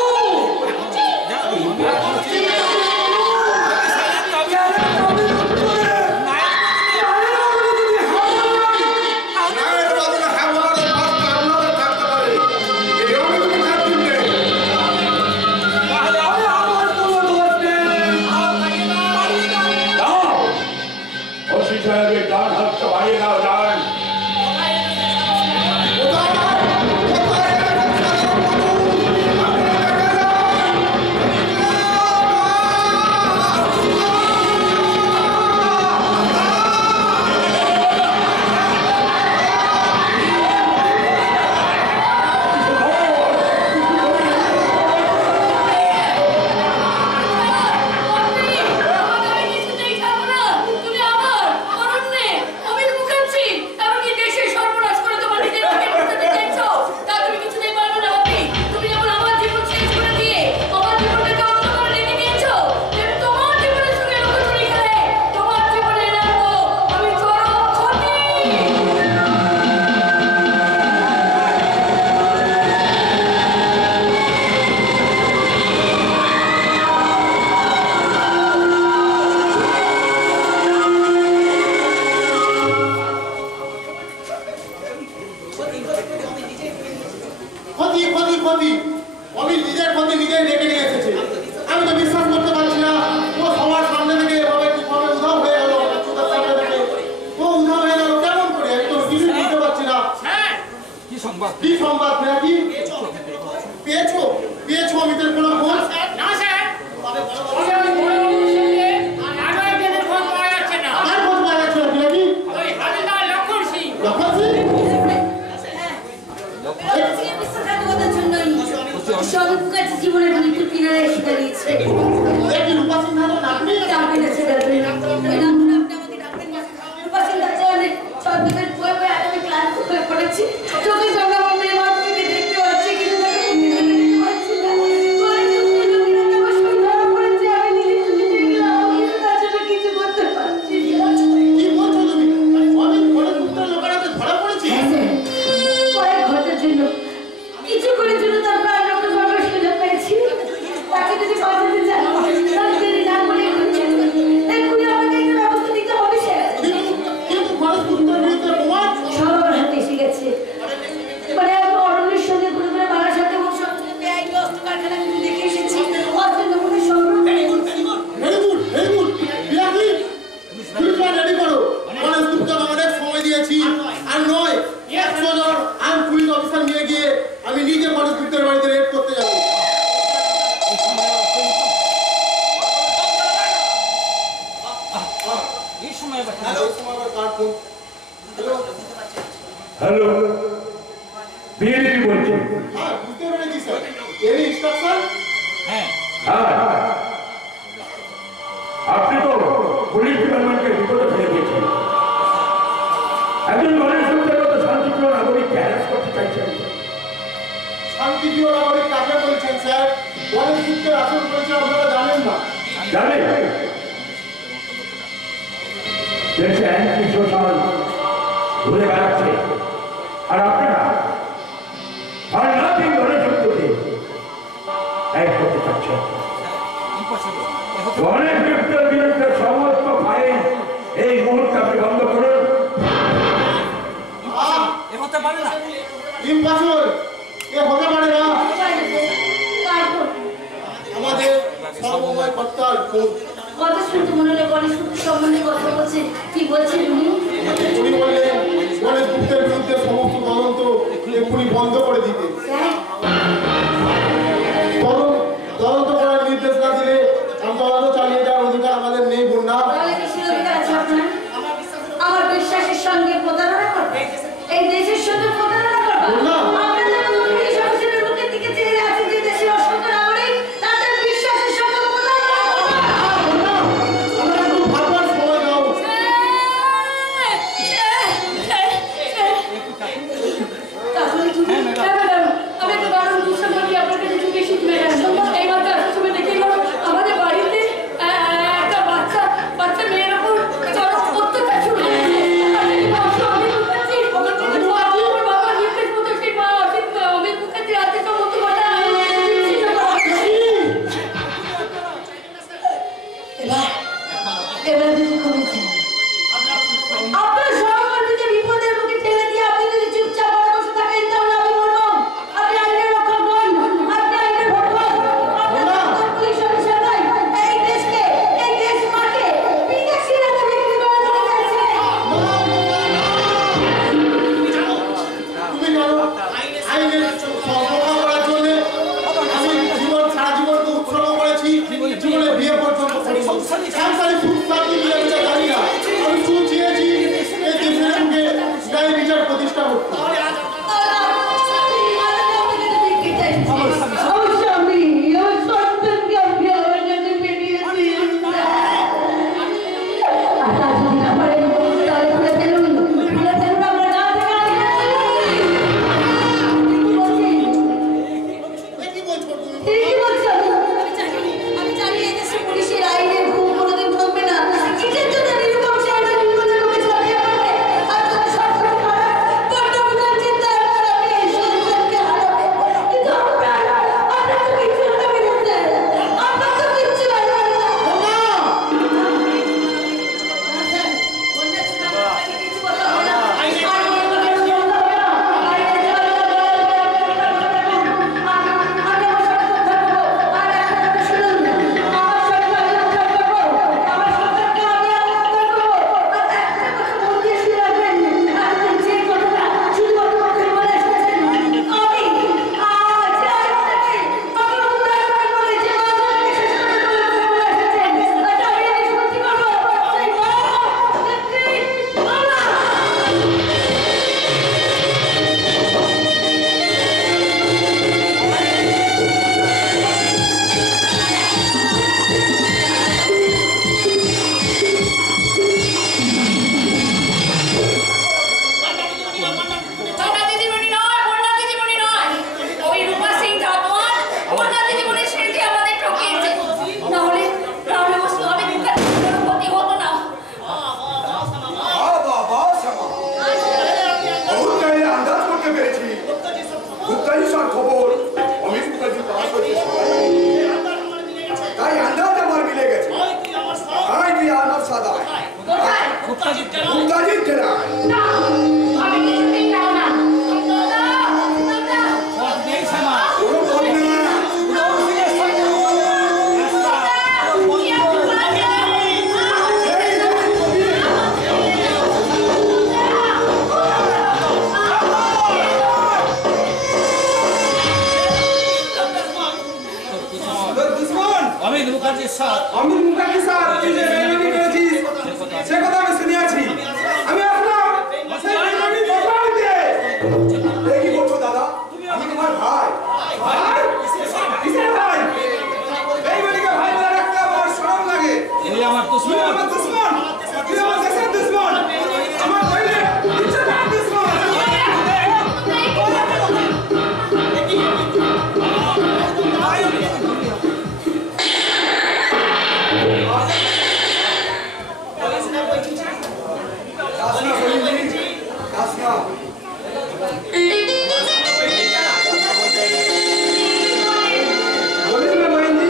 কি সংবাদ নাকি পেয়েছো পেয়েছো অমিতের কোনো খোঁজ? না স্যার, তবে বড় সঙ্গে আরো একজনের খোঁজ পাওয়া যাচ্ছে না। আমার খোঁজ পাওয়া যাচ্ছে না নাকি? ওই হাবিলদার লক্ষণ সিং। লক্ষণ সিং? বিশ্বাসঘাতকতার জন্যই সৌরভ মুখার্জি জীবনের মৃত্যুর কিনারে এসে দাঁড়িয়েছে। এ কি রূপা সিং না আপনি? ডাকবেন আছে ডাকবেন। ওই নামটা আপনি আমাকে ডাকবেন না। রূপা সিং দাঁড়িয়ে অনেক সর্বদের বয়ে বয়ে আমি ক্লান্ত হয়ে পড়েছি। চোখে জমা বন্ধে আমার থেকে দেখতে পাচ্ছি কিন্তু তাকে দেখতে পাচ্ছি না। পরে যখন লোকেরা আমার সঙ্গে ধরা পড়েছে আমি নিজে চলে দেখলাম কিন্তু তার জন্য কিছু করতে পারছি না। কি বলছো তুমি? অমিত ঘরে ঢুকতে লোকেরাতে ধরা পড়েছে? হ্যাঁ স্যার, কয়েক ঘন্টার জন্য কিছু করার জন্য তার প্রাণ রক্ষা করবার সুযোগ পেয়েছি। তাকে যদি বাঁচাতে চান তাহলে দেরি না করে এক্ষুনি আমাকে একটা ব্যবস্থা নিতে হবে স্যার। কিন্তু ঘরে ঢুকতে বিরুদ্ধে প্রমাণ সব আমার হাতে এসে গেছে। মানে আমি অরণ্যের সঙ্গে ঘুরে ঘুরে বাড়ার সাথে এবং সঙ্গে বেআইনি অস্ত্র কারখানা কিন্তু দেখে এসেছি। অস্ত্রের নমুনা সংগ্রহ very good very good Birati police ready করো গণেশ গুপ্ত অনেক সময় দিয়েছি আর নয় 100 জন আর্ম পুলিশ অফিসার নিয়ে গিয়ে আমি নিজে গণেশ গুপ্তের বাড়িতে রেড করতে যাব এই সময় আবার হ্যালো তোমার কার ফোন হ্যালো বিএনপি বলছি। হ্যাঁ বুঝতে পেরেছি স্যার এর ইনস্ট্রাকশন হ্যাঁ হ্যাঁ আপনি তো পুলিশ ডিপার্টমেন্টকে বিপদে ফেলে দিয়েছেন। একজন গণেশ গুপ্তের মতো শান্তিপ্রিয় নাগরিককে হ্যারাস করতে চাইছেন। শান্তিপ্রিয় নাগরিক কাকে বলছেন স্যার গণেশ গুপ্তের আসল পরিচয় আপনারা জানেন না জানেন দেশে অ্যান্টি সোশ্যাল ঘুরে বেড়াচ্ছে আর আপনারা আর নাথিং গণেশ গুপ্তকে এক করতে চাচ্ছেন। ইম্পসিবল। গণেশ গুপ্তের বিরুদ্ধে সমস্ত ফাইল এই মুহূর্তে আপনি বন্ধ করুন। এ হতে পারে না। ইম্পসিবল এ হতে পারে না তারপর আমাদের সর্বময় কর্তার ফোন কথা শুনতে মনে হলো গণেশ গুপ্ত সম্বন্ধে কথা বলছে। কি বলছেন উনি? উনি বললেন গণেশ গুপ্তের বিরুদ্ধে সমস্ত তদন্ত এক্ষুনি বন্ধ করে দিতে স্যার তদন্ত করার নির্দেশ না দিলে আমি তদন্ত চালিয়ে যাওয়ার অধিকার আমাদের নেই বন্যা তাহলে কি সুবিধা আছে আপনার? আমার বিশ্বাসের সঙ্গে প্রতারণা করবে? এই দেশের সঙ্গে প্রতারণা করবে? না। আপনাদের মতো পুলিশ অফিসারের মুখের দিকে চেয়ে আছে যে দেশের অসংখ্য নাগরিক তাদের বিশ্বাসের সঙ্গে প্রতারণা করবে। আমরা একটু ভাববার সময় দাও তাহলে তুমি আমি একটা দারুণ দুঃসংবাদ দিয়ে আপনার কাছে চুকে এসেছি ম্যাডাম। এই মাত্র আসার সময় দেখে গেলাম আমাদের বাড়িতে একটা বাচ্চা মেয়ের ওপর চরম অত্যাচার শুরু হয়েছে। আমি আমার বাবা নির্দেশ মতো সেই মা অমিত মুখার্জি রাতে সমস্ত ঘটনা এবার কিছু করেছেন আপনার সহকর্মীকে বিপদের মুখে ঠেলে দিয়ে আপনি যদি চুপচাপ বসে বসে থাকেন তাহলে আমি বলবো আপনি আইনের রক্ষক নন, আপনি আইনের ভক্ষক। আপনার পুলিশ অফিসার নয়, এই দেশকে এই দেশ মাকে বিদেশি রাতে বিক্রি করে দিতে চাইছে। তুমি জানো আইনের সর্বমা করার জন্য আমি সারা জীবনকে উৎসর্গ করেছি জীবনে বিয়ে পর্যন্ত করেছি সংসারে সুখ শান্তি মিলে মিশে জানি না আমি শুধু চেয়েছি এই দেশের বুকে ন্যায় বিচার প্রতিষ্ঠা করতে কি বলছো তুমি আমি জানি এই দেশের পুলিশের আইনের ভুল কোনোদিন মুখার্জি স্যার অমিত মুখার্জি স্যার তুই যে বেইমানি করেছিস সে কথা আমি শুনে আছি। আমি আসলাম সেই বেইমানি বদলাতে। এই কি করছো দাদা? আমি তোমার ভাই। ভাই কিসের ভাই? বেইমানিকে ভাই বলে রাখতে আমার শরম লাগে। এই আমার তুই দুশ্মন আমার দুশমন, তুই আমার দেশের দুশমন, আমার ভাইয়ের ইচ্ছাদার দুশমন। দাসনা বলিনি, দাসনা। বলিস না মহেন্দ্র,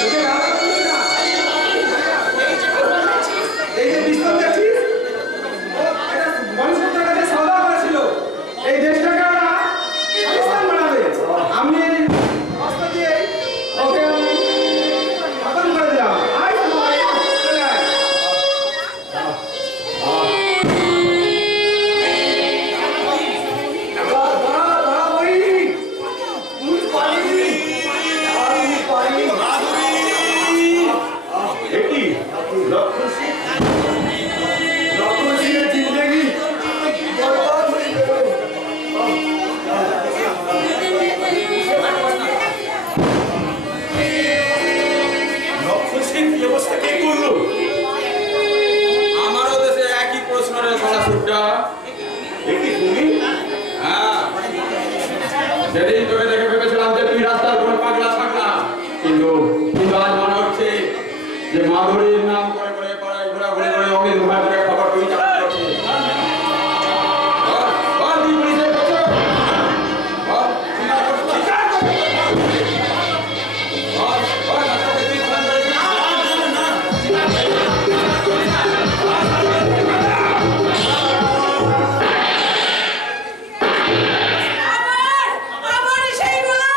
তোকে ভালো লাগছে না? এই যে বিস্তার দেখছিস, এটা মনুষ্যত্বের কাছে সওদা করেছিল। এই দেশটাকে ওরা পাকিস্তান বানাবে। আমি এই রাস্তা দিয়ে ওকে আমি খতম করে দিলাম। আয় সবাই, চলে আয়। আমারও দেশে একই প্রশ্ন রে সরাসুরটা। একই তুমি? হ্যাঁ, সেদিন তোকে দেখে ভেবেছিলাম যে তুই রাস্তার কোনো পাগলা ছাগলা, কিন্তু আজ মনে হচ্ছে যে মাধুরীর নাম করে করে পাড়ায় ঘোরাঘুরি করে অমিত মুখার্জিকে খবর তুই চাকরি করছিস। বল, তুই পুলিশের কাছে বল, স্বীকার করছিস? বল, রাস্তাতে তুই ফোন করেছিস? আবার সেইগুলা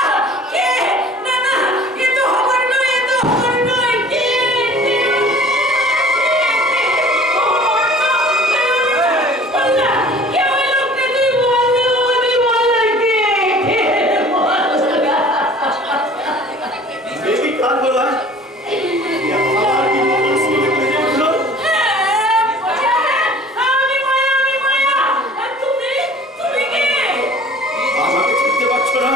কে? না না, এ তো খবর নয়, এ তো খবর নয়। কে বললা কে? ওই লোকটা তুই বললে, তুই বললে কে? বেশি কাজ বলা। আমার কি মনে শুনে বুঝে উঠলো? আমি মায়া। তুমি কে? আমাকে চিনতে পারছো না?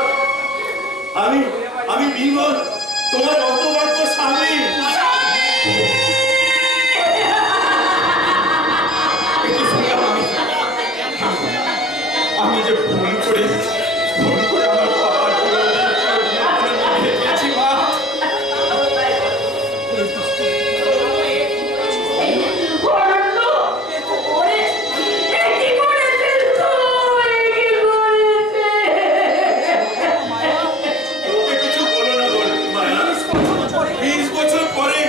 আমি বিমল, তোমার অতবর্ত স্বামী। একটু শুনলাম আমি যে ভুল করে আমার বাবার দিয়েছি মা। ওকে কিছু বলো না বল মায়া। 20 বছর পরে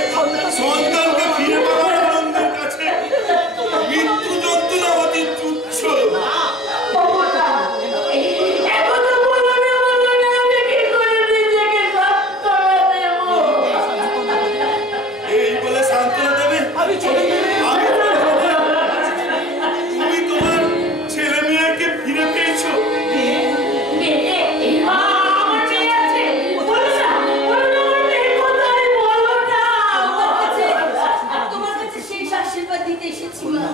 সন্তানকে ফিরে পাওয়ার আনন্দের কাছে মৃত্যু যন্ত্রণা অতি তুচ্ছ। এই বলে সান্ত্বনা দেবে? আমি তুমি তোমার ছেলে মেয়েকে ফিরে পেয়েছো। তোমার কাছে শেষ আশীর্বাদ দিতে এসেছি মা।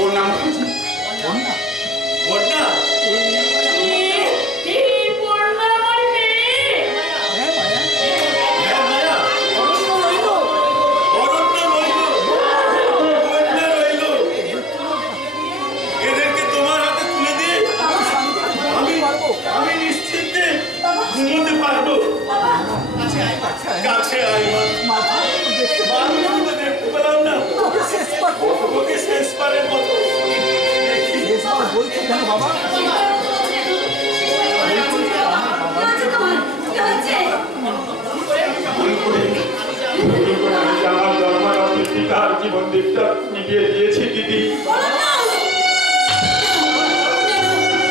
ওর নাম কি? বন্যা? হ্যাঁ মায়া, অরণ্য রইল, বন্যা রইল। এদেরকে তোমার হাতে তুলে দিয়ে আমি নিশ্চিন্তে ঘুমোতে পারবো। কাছে আয় মা। মানুষকে তো দেখতে পেলাম না, ওকে শেষবারের মতো দেখি। বলছি কেন বাবা? ভুল করে আমি আমার জন্মার অতিথিকার জীবন দিকটা নিভিয়ে দিয়েছি দিদি।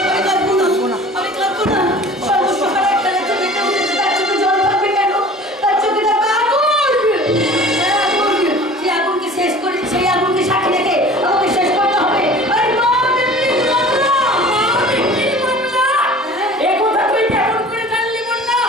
আমি কাঁদবো না। সর্বসকালে একটা রেখে বেঁচে উঠেছে, তার চোখে জল থাকবে কেন? তার চোখে থাকবে আগুন। সেই আগুনকে শেষ করে, সেই আগুনকে সাথে রেখে আমাকে শেষ করতে হবে। আরে মা, এ কথা তুই কেমন করে জানলি বন্যা?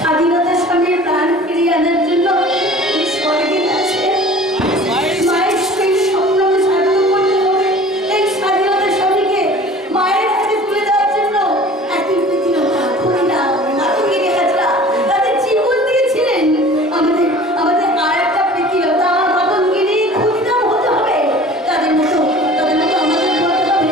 স্বাধীনতার সঙ্গে প্রাণ ফিরিয়ে আনার জন্য স্বর্গে আছে মায়ের সেই স্বপ্নকে সার্থক করতে হবে। এই স্বাধীনতার স্বামীকে মায়ের হাতে তুলে দেওয়ার জন্য একদিন পৃথিবীটা খুঁড়িনা মাতঙ্গিনী হাজরা তাদের জীবন দিয়েছিলেন। আমাদের আর একটা পৃথিবীটা আমার মাতঙ্গিনী খুঁড়িনাম হতে হবে। তাদের মতো আমাদের করতে হবে।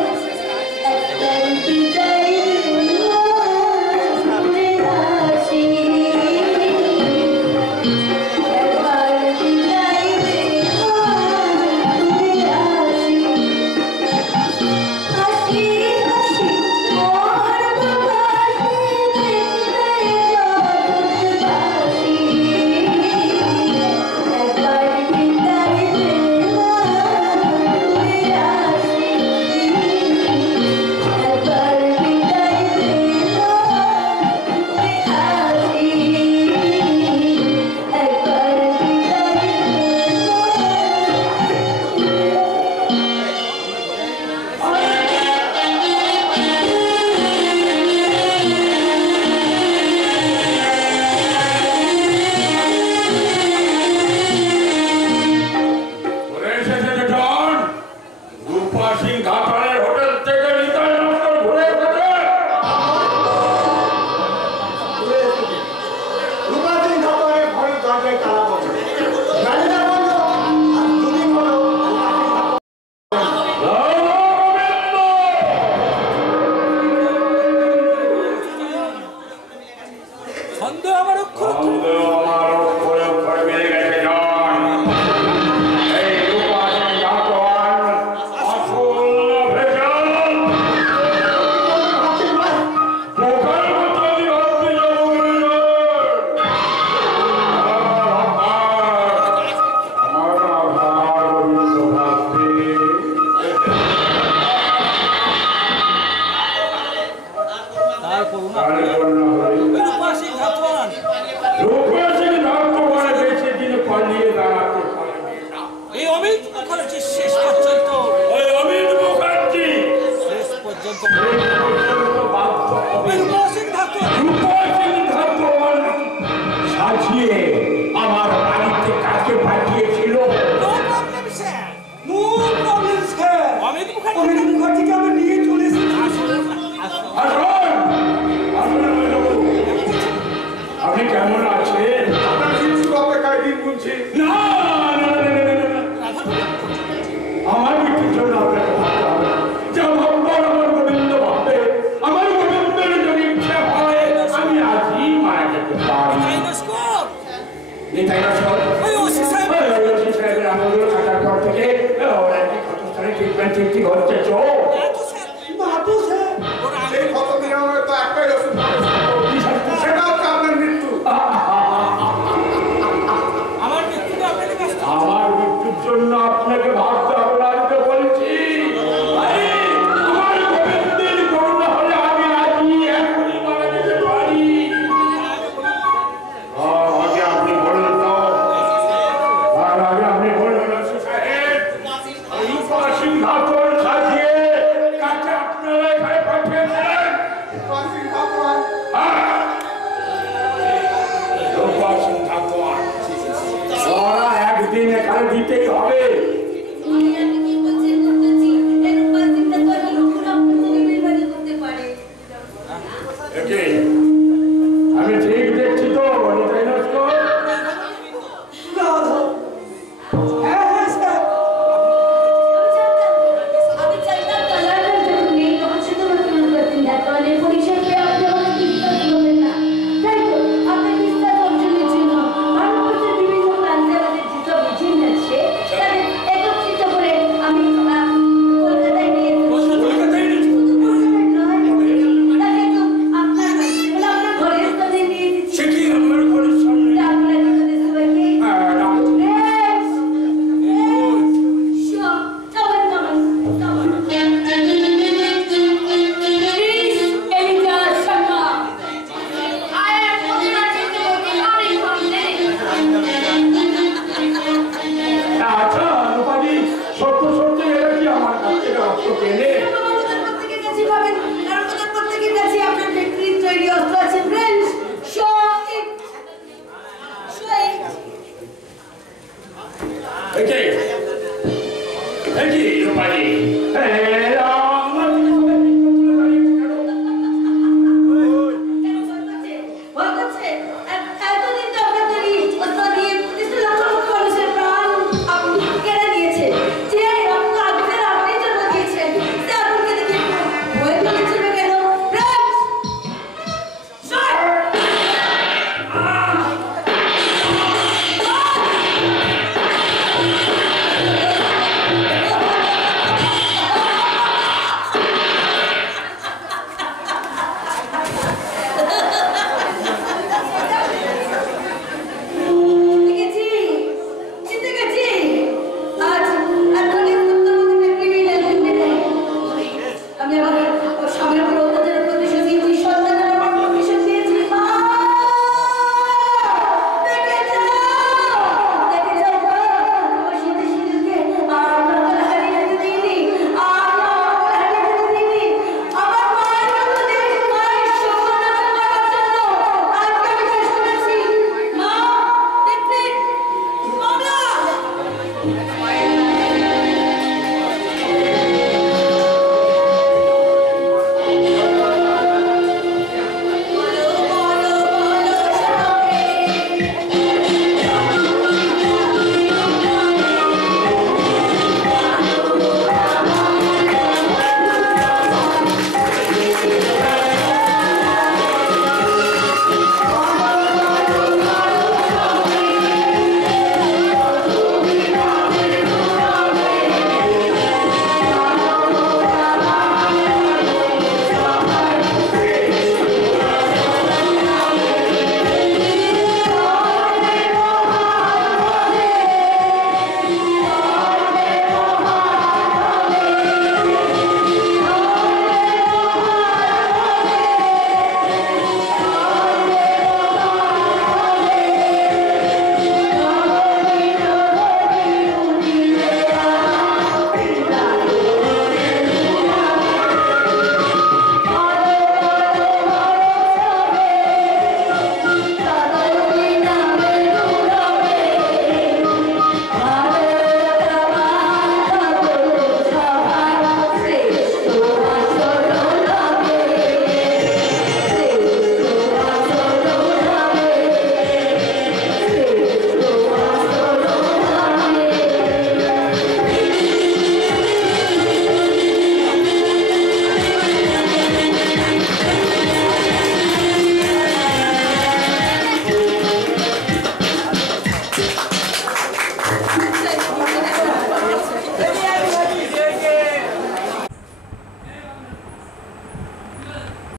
আমি ঠিক দেখছি তো